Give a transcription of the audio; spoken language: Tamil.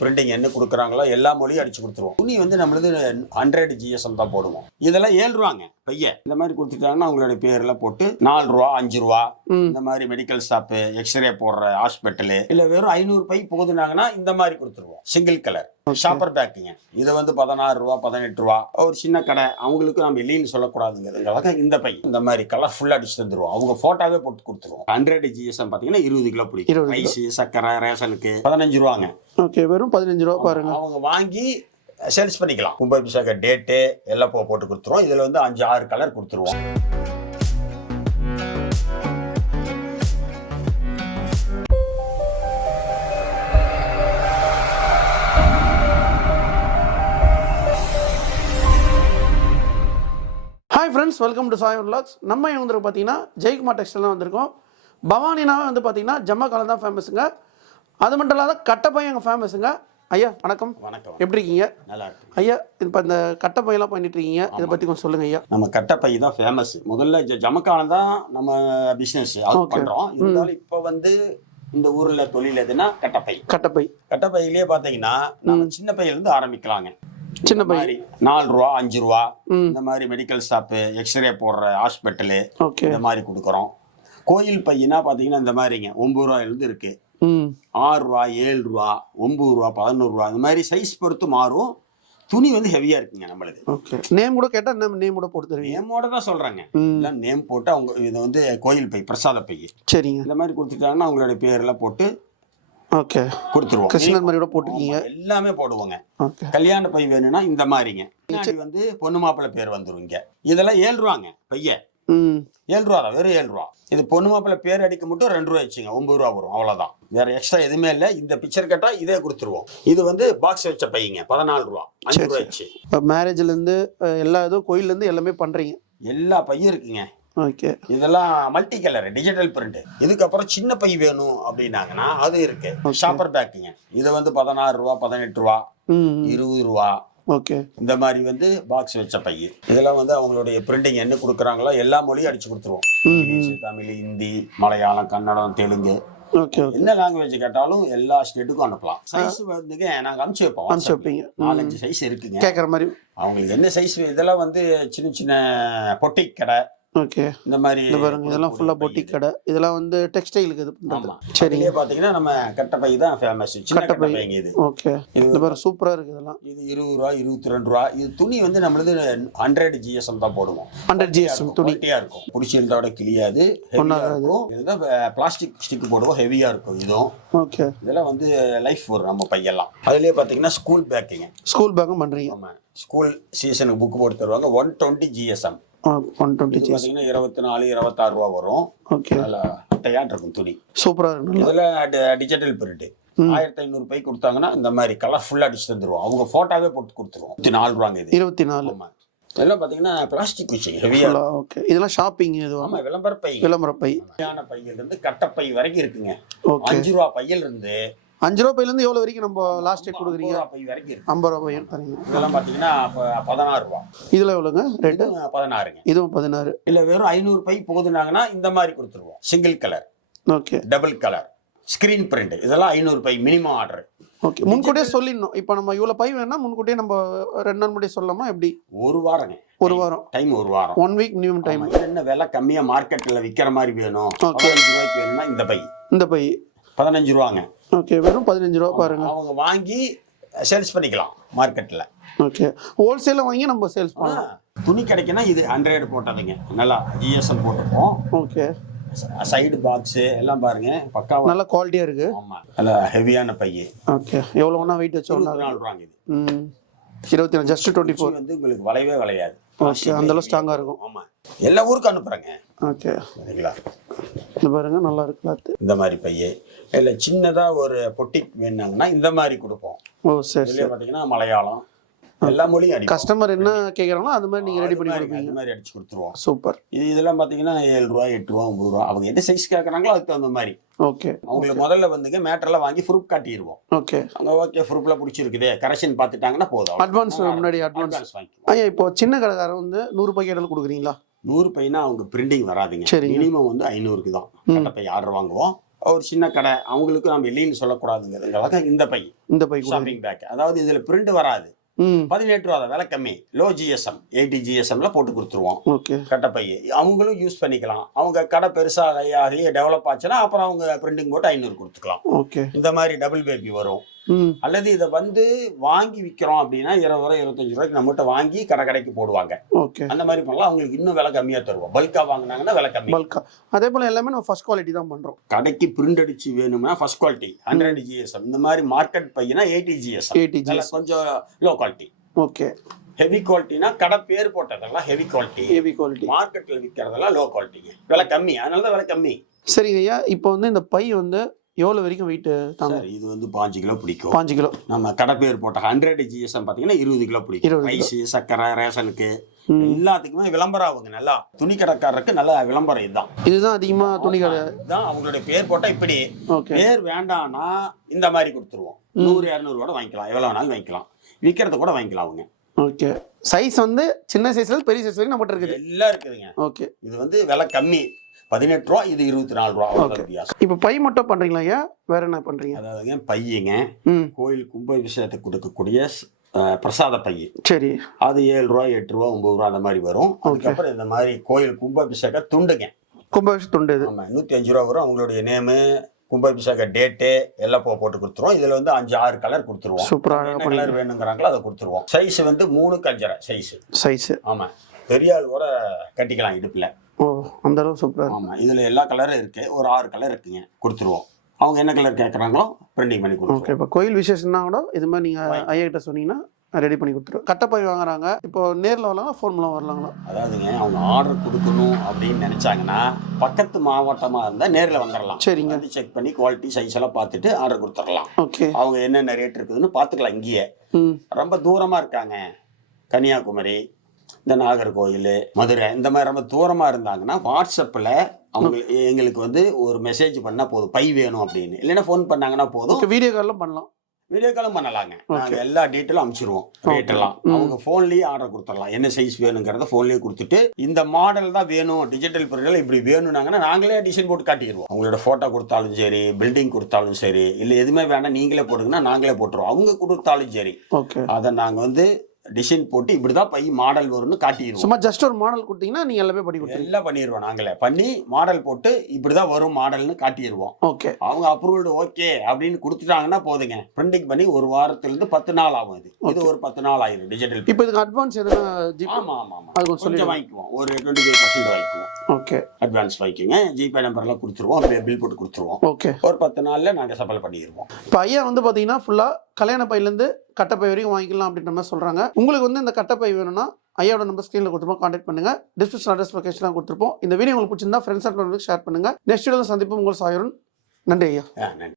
பிரிண்டிங் என்ன கொடுக்குறாங்களோ எல்லா மொழியும் அடிச்சு கொடுத்துருவோம். துணி வந்து நம்மளது 100 GSM தான் போடுவோம். இதெல்லாம் 7 ரூபாங்க பைய. இந்த மாதிரி கொடுத்துட்டாங்கன்னா அவங்களுடைய பேர்லாம் போட்டு 4 ரூபா 5 ரூபா இந்த மாதிரி மெடிக்கல் ஷாப்பு, எக்ஸ்ரே போடுற ஹாஸ்பிட்டலு, இல்ல வெறும் 500 பை போதுனாங்கன்னா இந்த மாதிரி கொடுத்துருவோம். சிங்கிள் கலர் ஷாப்பர் பேக்குங்க. இது வந்து 16 ரூபா 18 ரூபா. ஒரு சின்ன கடை அவங்களுக்கு நம்ம இல்லைன்னு சொல்லக்கூடாதுங்கிறதுக்காக இந்த பை இந்த மாதிரி கலர்ஃபுல்லா அடிச்சு தந்துருவோம். அவங்க போட்டோவே போட்டு கொடுத்துருவோம். 100 GSM பாத்தீங்கன்னா 20 கிலோ பிடிக்கும். ரைஸ், சக்கரை, ரேஷனுக்கு 15 ரூபாங்க. ஓகே, வெறும் 15 ரூபா பாருங்க. அவங்க வாங்கி சேல்ஸ் பண்ணிக்கலாம். கும்பாபிஷேக டேட்டு எல்லாம் போட்டு கொடுத்துருவோம். இதுல வந்து 5-6 கலர் கொடுத்துருவோம். Hi friends, welcome to Sai vlogs. நம்ம இவங்க பார்த்தீங்கன்னா ஜெயக்குமார் டெக்ஸ்டைல் தான் வந்திருக்கோம். பவானினாவே வந்து பார்த்தீங்கன்னா ஜம்மக்காலம் தான் ஃபேமஸுங்க. அது மட்டும் இல்லாத கட்டப்பை எங்கள் ஃபேமஸுங்க. ஐயா வணக்கம். வணக்கம். எப்படி இருக்கீங்க? நல்லா இருக்கு ஐயா. இப்போ இந்த கட்டப்பையெல்லாம் பண்ணிட்டு இருக்கீங்க, இதை பற்றி கொஞ்சம் சொல்லுங்க ஐயா. நம்ம கட்டப்பை தான் ஃபேமஸ். முதல்ல ஜமக்காலம் தான் நம்ம பிஸ்னஸ் பண்ணுறோம். இருந்தாலும் இப்போ வந்து இந்த ஊரில் தொழில் எதுனா கட்டப்பை. கட்டப்பையிலேயே பார்த்தீங்கன்னா நம்ம சின்ன பையிலேருந்து ஆரம்பிக்கலாங்க. சின்ன பை 4 ரூபா 5 ரூபா இந்த மாதிரி மெடிக்கல் ஷாப்பு, எக்ஸ்ரே போடுற ஹாஸ்பிட்டலு இந்த மாதிரி கொடுக்குறோம். கோயில் பையனா பார்த்தீங்கன்னா இந்த மாதிரிங்க 9 ரூபாயிலிருந்து இருக்கு. 6 ரூபா 7 ரூபா 9 ரூபா 11 ரூபா இந்த மாதிரி சைஸ் பொறுத்து மாறும். துணி வந்து ஹெவியா இருக்குங்க நம்மளுக்கு. ஓகே, நேம் கூட கேட்டா நேம் கூட போட்டு தருவீங்க? நேமோட தான் சொல்றாங்க. இல்ல நேம் போட்டு அவங்க இது வந்து கோயில் பை, பிரசாத பை. சரிங்க. இந்த மாதிரி கொடுத்துட்டாங்கன்னா அவங்களுடைய பேர்லாம் போட்டு ஓகே கொடுத்துருவோம். கிருஷ்ணன் மாதிரி கூட போட்டுருக்கீங்க. எல்லாமே போடுவோங்க. கல்யாண பை வேணும்னா இந்த மாதிரிங்க. வந்து பொண்ணு மாப்பிள்ளை பேர் வந்துரும். இங்க இதெல்லாம் 7 ரூபாங்க பைய. 7 ரூபா தான், வெறும் 7 ரூபா. இது பொண்ணு மாப்பிள்ளை பேர் அடிக்க மட்டும் 2 ரூபா வச்சுங்க, 9 ரூபா வரும். அவ்வளவுதான், வேற எக்ஸ்ட்ரா எதுவுமே இல்லை. இந்த பிக்சர் கட்டா இதே கொடுத்துருவோம். இது வந்து பாக்ஸ் வச்ச பையங்க 14 ரூபா 5 ரூபா வச்சு. மேரேஜ்ல இருந்து எல்லா இதுவும் கோயில்ல இருந்து எல்லாமே பண்றீங்க. எல்லா பையும் இருக்குங்க. ஓகே, இதெல்லாம் மல்டி கலர் டிஜிட்டல் பிரிண்ட். இதுக்கப்புறம் சின்ன பை வேணும் அப்படின்னாங்கன்னா அது இருக்கு. ஷாப்பர் பேக்குங்க. இது வந்து 16 ரூபா 18 ரூபா 20 ரூபா. ஓகே, இந்த மாதிரி வந்து பாக்ஸ் வச்ச பை. இதெல்லாம் வந்து அவங்களுடைய பிரிண்டிங் என்ன கொடுக்குறாங்களோ எல்லா மொழியும் அடிச்சு கொடுத்துருவோம். இங்கிலீஷ், தமிழ், ஹிந்தி, மலையாளம், கன்னடம், தெலுங்கு, என்ன லாங்குவேஜ் கேட்டாலும் எல்லா ஸ்டேட்டுக்கும் அனுப்பலாம். சைஸ் வந்துங்க நாங்க அனுப்பிச்சு வைப்போம். 4-5 சைஸ் இருக்குங்க கேட்குற மாதிரி. அவங்களுக்கு என்ன சைஸ். இதெல்லாம் வந்து சின்ன சின்ன பொட்டிக் கடை. ஓகே, இந்த மாதிரி பாருங்க, இதெல்லாம் ஃபுல்லா பொட்டிக் கடை. இதெல்லாம் வந்து டெக்ஸ்டைலுக்கு இது பண்றது. சரிங்க. பாத்தீங்கன்னா நம்ம கட்டப்பை தான் ஃபேமஸ். சின்ன கட்டப்பை இது. ஓகே, இது பாருங்க சூப்பரா இருக்கு. இதெல்லாம் இது 20 ரூபா 22 ரூபா. இது துணி வந்து நம்மளது 100 GSM தான் போடுவோம். 100 GSM துணியா இருக்கும். பிடிச்சிருந்தோட கிளியாது. இதுதான் பிளாஸ்டிக் ஸ்டிக் போடுவோம். ஹெவியா இருக்கும் இதுவும். ஓகே, இதெல்லாம் வந்து லைஃப் வரும் நம்ம பையெல்லாம். அதுலயே பாத்தீங்கன்னா ஸ்கூல் பேக்கிங். ஸ்கூல் பேக்கும் பண்றீங்க. ஆமா, ஸ்கூல் சீசனுக்கு புக் போட்டு தருவாங்க. 120 GSM. 120 பாத்தீங்கன்னா 24-26 ரூபா வரும். ஓகே, நல்லா தயார் இருக்கும் துணி. சூப்பரா இருக்கும். இதெல்லாம் டிஜிட்டல் பிரிண்ட். 1500 பை கொடுத்தாங்கன்னா இந்த மாதிரி கலர்ஃபுல்லா அடிச்சு தந்துருவோம். அவங்க போட்டோவே போட்டு கொடுத்துருவோம். 24 ரூபாங்க இது. 24. ஆமா, இதெல்லாம் பாத்தீங்கன்னா பிளாஸ்டிக் விஷயம் ஹெவியா. ஓகே, இதெல்லாம் ஷாப்பிங் இது. ஆமா, விளம்பர பை. பையில இருந்து கட்டப்பை வரைக்கும் இருக்குங்க. 5 ரூபா பையில இருந்து 5 ரூபா பையில இருந்து எவ்வளவு வரைக்கும் நம்ம லாஸ்ட் டேட் கொடுக்குறீங்க? 50 ரூபா பை வரைக்கும் இருக்கு. 50 ரூபா பை தரீங்க. இதெல்லாம் பாத்தீங்கன்னா 16 ரூபா. இதுல எவ்வளவுங்க ரேட்? 16ங்க. இதுவும் 16. இல்ல வெறும் 500 பை போதுனாங்கன்னா இந்த மாதிரி கொடுத்துருவோம். Single colour, okay, double colour, screen print. இதெல்லாம் 500 பை மினிமம் ஆர்டர். ஓகே, முன்கூட்டியே சொல்லிடணும். இப்போ நம்ம இவ்வளவு பை வேணா முன்கூட்டியே நம்ம 2 நாள் முன்னாடியே சொல்லலாமா? எப்படி? ஒரு வாரங்க. ஒரு வாரம் டைம். ஒரு வாரம், 1 வீக் மினிமம் டைம். என்ன விலை கம்மியா மார்க்கெட்ல விக்கிற மாதிரி வேணும், 15 ரூபாய்க்கு வேணும்னா இந்த பை 15 ரூபாங்க. ஓகே, வெறும் 15 ரூபா பாருங்க. அவங்க வாங்கி சேல்ஸ் பண்ணிக்கலாம் மார்க்கெட்ல. ஓகே, ஹோல்சேல வாங்கி நம்ம சேல்ஸ் பண்ணலாம். துணி கிடைக்குன்னா இது 100 போட்டதுங்க. நல்லா GSM போட்டுப்போம். ஓகே, சைடு பாக்ஸ் எல்லாம் பாருங்க பக்காவா நல்ல குவாலிட்டியா இருக்கு. ஆமா, நல்ல ஹெவியான பை. ஓகே, எவ்வளவு வேணா வெயிட் வச்சோம். 24 ரூபாங்க இது. 24 ஜஸ்ட் 24 வந்து உங்களுக்கு வளையவே வளையாது. ஓகே, அந்த அளவு ஸ்ட்ராங்கா இருக்கும். ஆமா, எல்லா ஊருக்கும் அனுப்புறேங்க. ஓகே, சரிங்களா? இது பாருங்க நல்லா இருக்கு. இந்த மாதிரி பையே இல்ல சின்னதா ஒரு பொட்டிக் வேணும்னா இந்த மாதிரி கொடுப்போம். ஓ சரி. இதுல பாத்தீங்கன்னா மலையாளம் எல்லா மொழியும் அடி. கஸ்டமர் என்ன கேக்குறாங்களோ அது மாதிரி நீங்க ரெடி பண்ணி கொடுப்பீங்க. அந்த மாதிரி அடிச்சு கொடுத்துருவோம். சூப்பர். இதெல்லாம் பாத்தீங்கன்னா 7 ரூபா 8 ரூபா 9 ரூபா. அவங்க என்ன சைஸ் கேக்குறாங்களோ அதுக்கு தகுந்த மாதிரி. ஓகே, அவங்களுக்கு முதல்ல வந்துங்க மேட்டர்லாம் வாங்கி ப்ரூஃப் காட்டிடுவோம். ஓகே, அவங்க ஓகே ப்ரூஃப்ல பிடிச்சிருக்குது கரெக்ஷன் பார்த்துட்டாங்கன்னா போதும். அட்வான்ஸ் முன்னாடி அட்வான்ஸ் வாங்கி. ஐயா, இப்போ சின்ன கடைக்காரன் வந்து 100 பாக்கெட் கொடுக்குறீங்களா? 100 பைனா அவங்க பிரிண்டிங் வராதுங்க. மினிமம் வந்து 500க்கு தான் கட்டப்பை ஆர்டர் வாங்குவோம். ஒரு சின்ன கடை அவங்களுக்கு நம்ம இல்லைன்னு சொல்லக்கூடாதுங்கிறதுக்காக இந்த பை இந்த பை கூட ஷாப்பிங் பேக். அதாவது இதுல பிரிண்ட் வராது, 18 ரூபா தான், விலை கம்மி, லோ ஜிஎஸ்எம் 80 GSMல போட்டு கொடுத்துருவோம். ஓகே. கட்டப்பை அவங்களும் யூஸ் பண்ணிக்கலாம். அவங்க கடை பெருசாக ஆகி டெவலப் ஆச்சுன்னா அப்புறம் அவங்க பிரிண்டிங் போட்டு 500 கொடுத்துக்கலாம். ஓகே. இந்த மாதிரி டபுள் பேபி வரும். அல்லது இதை வந்து வாங்கி விற்கிறோம் அப்படின்னா 20 ரூபா 25 ரூபாய்க்கு நம்மகிட்ட வாங்கி கடைக்கு போடுவாங்க. ஓகே. அந்த மாதிரி பண்ணலாம். அவங்களுக்கு இன்னும் விலை கம்மியா தருவோம். பல்கா வாங்கினாங்கன்னா விலை கம்மி. பல்கா அதே போல எல்லாமே நம்ம ஃபர்ஸ்ட் குவாலிட்டி தான் பண்றோம். கடைக்கு பிரிண்ட் அடிச்சு வேணும்னா ஃபர்ஸ்ட் குவாலிட்டி 100 GSM. இந்த மாதிரி மார்க்கெட் பையனா 80 GSM, கொஞ்சம் லோ குவாலிட்டி. ஓகே. ஹெவி குவாலிட்டினா கடை பேர் போட்டதெல்லாம் ஹெவி குவாலிட்டி. ஹெவி குவாலிட்டி மார்க்கெட்ல விற்கிறதெல்லாம் லோ குவாலிட்டிங்க, விலை கம்மி. அதனால தான் விலை கம்மி. சரிங்க ஐயா, இப்போ வந்து இந்த பை வந்து எவ்வளோ வரைக்கும் வெயிட் தாங்க? இது வந்து 5 கிலோ பிடிக்கும். 5 கிலோ. நம்ம கடை பேர் போட்ட 100 GSM பார்த்தீங்கன்னா 20 கிலோ பிடிக்கும். ரைஸ், சக்கரை, ரேஷனுக்கு எல்லாத்துக்குமே விளம்பரம் ஆகுங்க. நல்லா துணி கடைக்காரருக்கு நல்ல விளம்பரம் இதுதான். இதுதான் அதிகமா துணி கடை தான் அவங்களுடைய பேர் போட்டா இப்படி. பேர் வேண்டாம்னா இந்த மாதிரி கொடுத்துருவோம். 100 200 கூட வாங்கிக்கலாம், எவ்வளவு வேணாலும் வாங்கிக்கலாம், விற்கிறத கூட வாங்கிக்கலாம் அவங்க. ஓகே. சைஸ் வந்து சின்ன சைஸ்ல பெரிய சைஸ் வரைக்கும் நம்மகிட்ட இருக்குது, எல்லாம் இருக்குதுங்க. ஓகே. இது வந்து விலை கம்மி 18 ரூபா, இது 24 ரூபா. வித்தியாசம். இப்போ பை மட்டும் பண்றீங்களா ஐயா, வேற என்ன பண்றீங்க? அதாவதுங்க பையங்க கோயில் கும்பாபிஷேகத்துக்கு கொடுக்கக்கூடிய பிரசாத பை. சரி. அது 7 ரூபா 8 ரூபா 9 ரூபா அந்த மாதிரி வரும். அதுக்கப்புறம் இந்த மாதிரி கோயில் கும்பாபிஷேக துண்டுங்க. கும்பாபிஷேக துண்டு இது 105 ரூபா வரும். அவங்களுடைய நேமு, கும்பாபிஷேக டேட்டு எல்லாம் போட்டு கொடுத்துருவோம். இதுல வந்து 5-6 கலர் கொடுத்துருவோம். சூப்பரா கலர் வேணுங்கிறாங்களோ அதை கொடுத்துருவோம். சைஸ் வந்து 3 கஞ்சரை சைஸ். ஆமா, பெரிய ஆள் கூட கட்டிக்கலாம் இடுப்புல. ஓ, அந்த அளவு சூப்பரா. ஆமா, இதுல எல்லா கலரும் இருக்கு. ஒரு 6 கலர் இருக்குங்க, கொடுத்துருவோம். அவங்க என்ன கலர் கேட்கறாங்களோ பிரிண்டிங் பண்ணி கொடுத்துருவோம். ஓகே. இப்போ கோயில் விசேஷம்னா கூட இது மாதிரி நீங்க ஐயா கிட்ட சொன்னீங்கன்னா ரெடி பண்ணி கொடுத்துருவோம். கட்டப்பை வாங்குறாங்க, இப்போ நேரில் வரலாங்களா ஃபோன் மூலம் வரலாங்களா? அதாவதுங்க அவங்க ஆர்டர் கொடுக்கணும் அப்படின்னு நினைச்சாங்கன்னா பக்கத்து மாவட்டமா இருந்தா நேரில் வந்துடலாம். சரிங்க. வந்து செக் பண்ணி குவாலிட்டி சைஸ் எல்லாம் பார்த்துட்டு ஆர்டர் கொடுத்துடலாம். ஓகே. அவங்க என்னென்ன ரேட் இருக்குதுன்னு பார்த்துக்கலாம். இங்கேயே ரொம்ப தூரமா இருக்காங்க, கன்னியாகுமரி, இந்த நாகர்கோயில், மதுரை, இந்த மாதிரி ரொம்ப தூரமா இருந்தாங்கன்னா வாட்ஸ்அப்ல அவங்க எங்களுக்கு வந்து ஒரு மெசேஜ் பண்ணா போதும், பை வேணும் அப்படின்னு. இல்லைன்னா ஃபோன் பண்ணாங்கன்னா போதும். வீடியோ காலும் பண்ணலாம். வீடியோ காலும் பண்ணலாங்க. நாங்கள் எல்லா டீட்டெயிலும் அனுப்பிச்சிருவோம். ரேட் எல்லாம் அவங்க ஃபோன்லேயே ஆர்டர் கொடுத்துடலாம். என்ன சைஸ் வேணுங்கிறத ஃபோன்லேயே கொடுத்துட்டு இந்த மாடல் தான் வேணும், டிஜிட்டல் பொருட்கள் இப்படி வேணும்னாங்கன்னா நாங்களே டிசைன் போட்டு காட்டிடுவோம். அவங்களோட ஃபோட்டோ கொடுத்தாலும் சரி, பில்டிங் கொடுத்தாலும் சரி, இல்லை எதுவுமே வேணாம் நீங்களே போட்டுங்கன்னா நாங்களே போட்டுருவோம். அவங்க கொடுத்தாலும் சரி, அதை நாங்கள் வந்து டிசைன் போட்டு இப்படிதான் பை மாடல் வரும்னு காட்டிடுவோம். சும்மா ஜஸ்ட் ஒரு மாடல் கொடுத்தீங்கன்னா நீங்க எல்லாமே பண்ணி கொடுத்துருவீங்க. எல்லாம் பண்ணிடுவோம். நாங்களே பண்ணி மாடல் போட்டு இப்படிதான் வரும் மாடல்னு காட்டிடுவோம். ஓகே. அவங்க அப்ரூவல்டு ஓகே அப்படின்னு கொடுத்துட்டாங்கன்னா போதுங்க. பிரிண்டிங் பண்ணி ஒரு வாரத்திலிருந்து 10 நாள் ஆகும். இது ஒரு 10 நாள் ஆயிடும் டிஜிட்டல். இப்போ இதுக்கு அட்வான்ஸ் எதுனா? ஆமா ஆமா ஆமா, அது கொஞ்சம் வாங்கிக்குவோம். ஒரு 25% வாங்கிக்குவோம். ஓகே. அட்வான்ஸ் வாங்கிக்கோங்க. ஜிபே நம்பர்லாம் கொடுத்துருவோம். அப்படியே பில் போட்டு கொடுத்துருவோம். ஓகே. ஒரு 10 நாள்ல நாங்கள் சப்ளை பண்ணிடுவோம். இப்போ ஐயா வந்து பாத்தீங்கன்னா ஃபுல்லா கல்யாண பையிலேருந்து கட்டப்பை வரைக்கும் வாங்கிக்கலாம் அப்படின்ற மாதிரி சொல்றாங்க. உங்களுக்கு வந்து இந்த கட்டப்பை வேணும்னா ஐயாவோட நம்பர் ஸ்க்ரீனில் கொடுத்துருப்போம், கான்டாக்ட் பண்ணுங்க. டிஸ்கிரிப்ஷன் அட்ரஸ் லொகேஷன்லாம் கொடுத்துருப்போம். இந்த வீடியோ உங்களுக்கு பிடிச்சிருந்தா ஃப்ரெண்ட்ஸ் அண்ட் ஃபேமிலிக்கு ஷேர் பண்ணுங்க. நெக்ஸ்ட் வீடியோவில் சந்திப்போம். உங்கள் சாயுரன். நன்றி ஐயா. நன்றி.